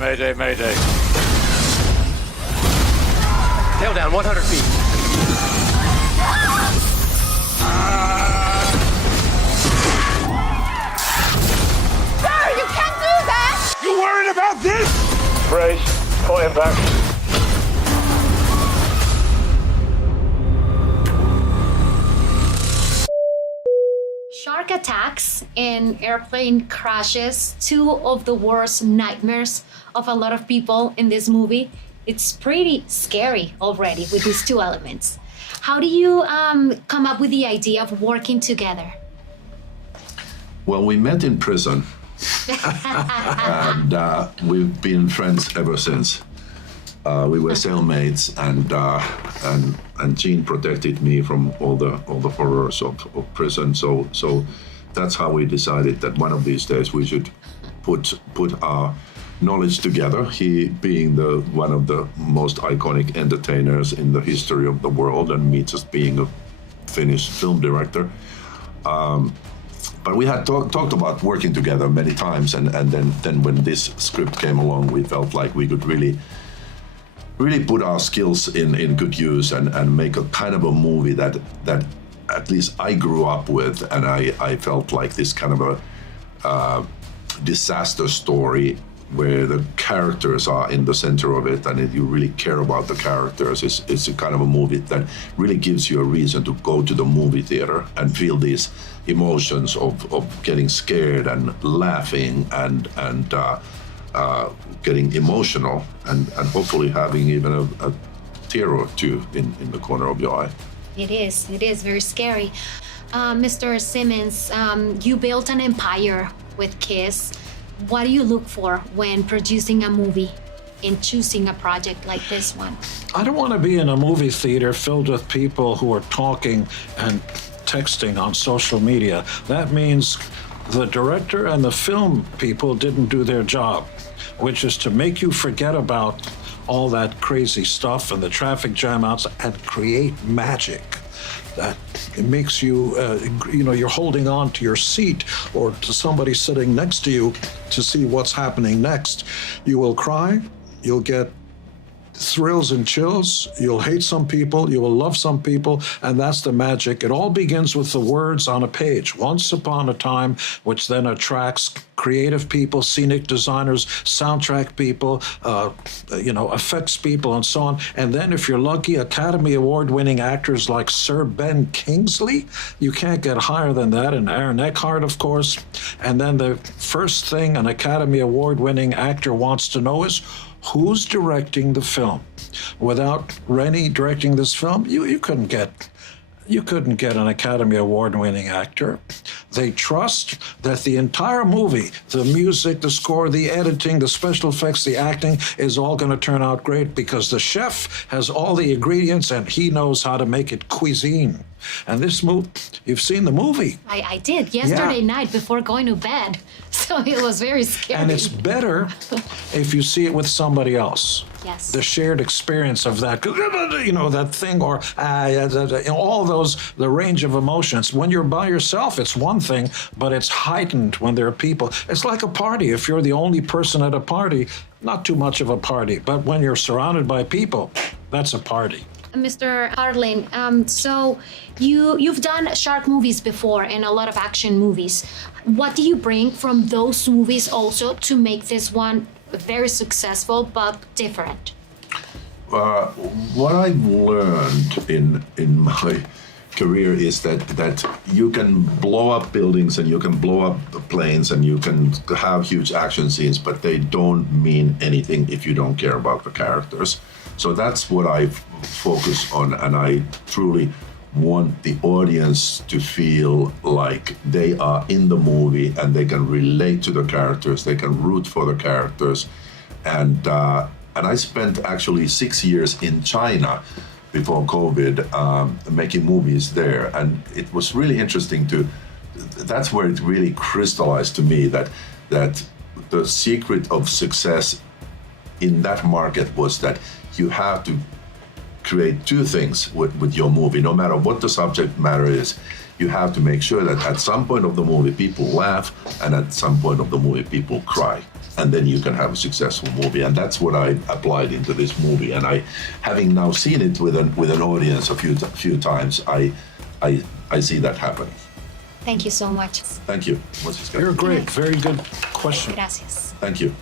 mayday, mayday. Tail down, 100 feet. Sir, you can't do that! You worried about this? Brace, full impact. Shark attacks and airplane crashes, two of the worst nightmares of a lot of people in this movie. It's pretty scary already with these two elements. How do you come up with the idea of working together? Well, we met in prison, and we've been friends ever since. We were cellmates, and Gene protected me from all the horrors of prison. So that's how we decided that one of these days we should put our knowledge together. He being one of the most iconic entertainers in the history of the world, and me just being a Finnish film director. But we had talked about working together many times, and then when this script came along, we felt like we could really put our skills in good use and make a kind of a movie that at least I grew up with, and I felt like this kind of a disaster story where the characters are in the center of it, and if you really care about the characters, it's a kind of a movie that really gives you a reason to go to the movie theater and feel these emotions of getting scared and laughing and getting emotional and hopefully having even a tear or two in the corner of your eye. It is very scary. Mr. Simmons, you built an empire with Kiss. What do you look for when producing a movie and choosing a project like this one? I don't want to be in a movie theater filled with people who are talking and texting on social media. That means the director and the film people didn't do their job, which is to make you forget about all that crazy stuff and the traffic jam outs and create magic. That it makes you, you're holding on to your seat or to somebody sitting next to you to see what's happening next. You will cry, you'll get thrills and chills, you'll hate some people, you will love some people, and that's the magic. It all begins with the words on a page, once upon a time, which then attracts creative people, scenic designers, soundtrack people, effects people, and so on. And then if you're lucky, Academy Award-winning actors like Sir Ben Kingsley, you can't get higher than that, and Aaron Eckhart, of course. And then the first thing an Academy Award-winning actor wants to know is, who's directing the film? Without Renny directing this film, you couldn't get an Academy Award-winning actor. They trust that the entire movie, the music, the score, the editing, the special effects, the acting, is all going to turn out great because the chef has all the ingredients and he knows how to make it cuisine. And this movie, you've seen the movie. I did yesterday night before going to bed, so it was very scary. And it's better if you see it with somebody else. Yes. The shared experience of that, that thing, or all those, the range of emotions. When you're by yourself, it's one thing, but it's heightened when there are people. It's like a party. If you're the only person at a party, not too much of a party. But when you're surrounded by people, that's a party. Mr. Harlin, so you've done shark movies before and a lot of action movies. What do you bring from those movies also to make this one very successful but different? What I've learned in my career is that you can blow up buildings and you can blow up planes and you can have huge action scenes, but they don't mean anything if you don't care about the characters. So that's what I focus on, and I truly want the audience to feel like they are in the movie and they can relate to the characters, they can root for the characters. And I spent actually 6 years in China before COVID making movies there, and it was really interesting that's where it really crystallized to me that the secret of success in that market was that you have to create two things with your movie, no matter what the subject matter is. you have to make sure that at some point of the movie people laugh, and at some point of the movie people cry, and then you can have a successful movie. And that's what I applied into this movie. And I, having now seen it with an audience a few times, I see that happening. Thank you so much. Thank you. Muchas gracias. You're great. Very good question. Gracias. Thank you.